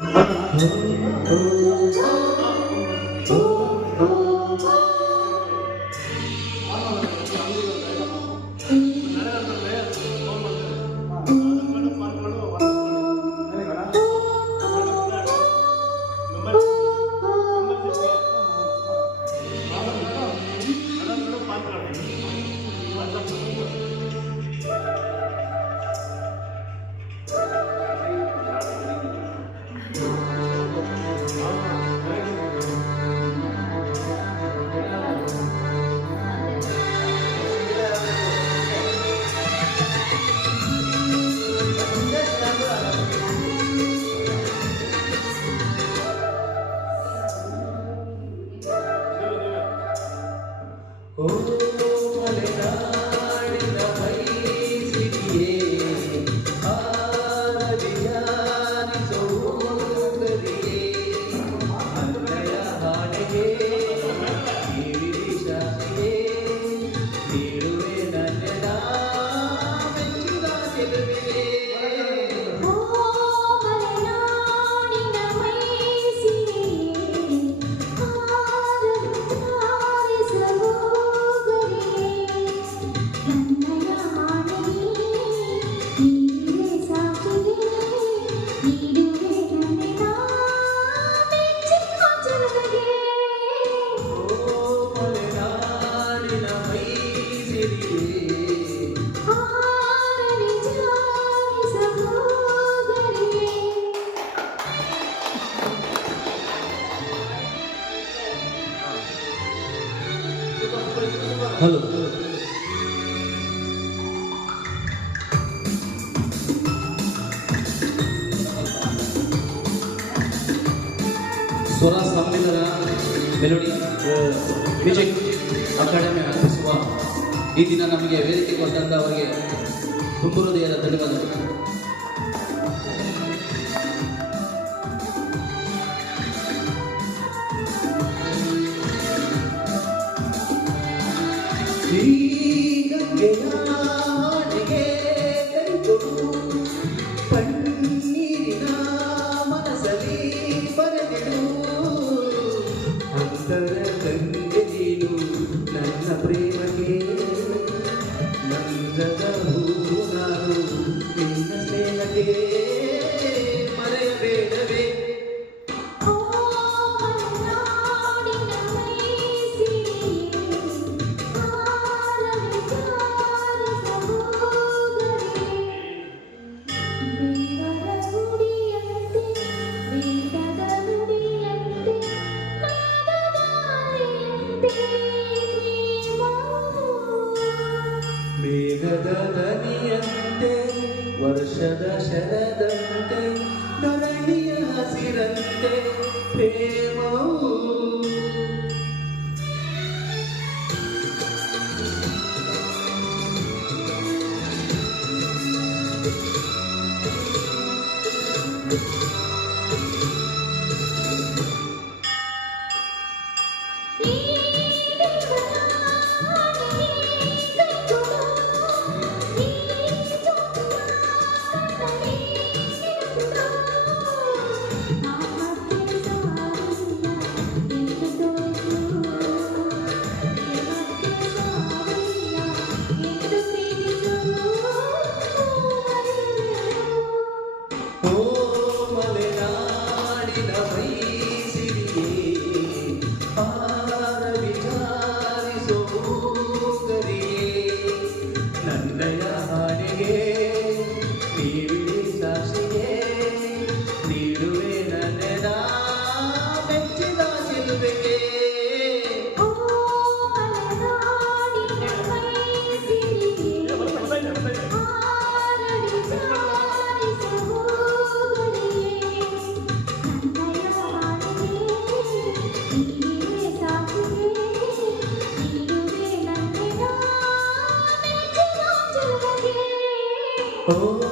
Thank you. Hello. ಸ್ವರ ಸಂವಿಧಾನ melody music academy ಆರಂಭಿಸುವ ಈ ದಿನ ನಮಗೆ ವೇದಿಕೆ ಬಂದಂಥ ಅವರಿಗೆ ತುಂಬ ಹೃದಯದ ಧನ್ಯವಾದಗಳು. Diga que ಮೇಘದ ದನಿಯಂತೆ ವರ್ಷದ ಶರದಂತೆ ಧರಣಿಯ ಹಸಿರಂತೆ Oh. 오.